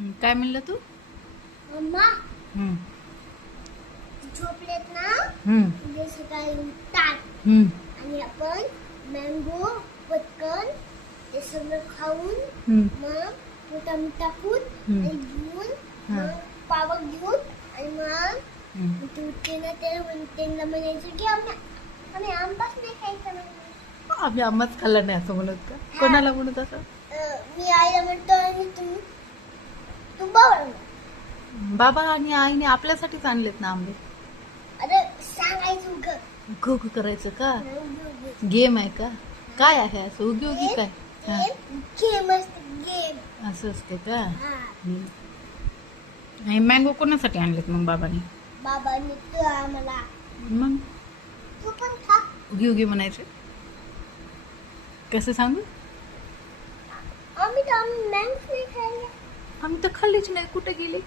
काय म्हणलं तू? मम्मा हम्म, झोपलेत ना हम्म, म्हणजे सकाळी उठतात हम्म, आणि आपण मँगो पटकन ते सगळं खाऊन हम्म, मग विटामिन टाकून हम्म. आणि घेऊन हा. मग पावक घेऊन आणि मग हम्म. ते उठते ना त्यांना म्हणायचं की आम्ही आंबाच नाही खायचा म्हणजे आम्ही आंबाच खाल्ला नाही असं म्हणत का? कोणाला म्हणत असं? मी आईला म्हणतो आणि तू बघ बाबा आणि आईने आपल्यासाठीच आणलेत ना आंबे. अरे सांगायचं उग उगं उगं करायचं का? उग गेम आहे का? काय आहे असं उगी उगी काय? हा, गेम असते गेम असं असते का? हा हम्म. आणि मँगो कोणासाठी आणलेत मग बाबांनी? बाबांनी तू आम्हाला मग तू पण खा उगी उगी म्हणायचे. कसं सांगू? आम्ही मँगो नाही खायला आम्ही तर खाल्लीच नाही, कुठे गेली?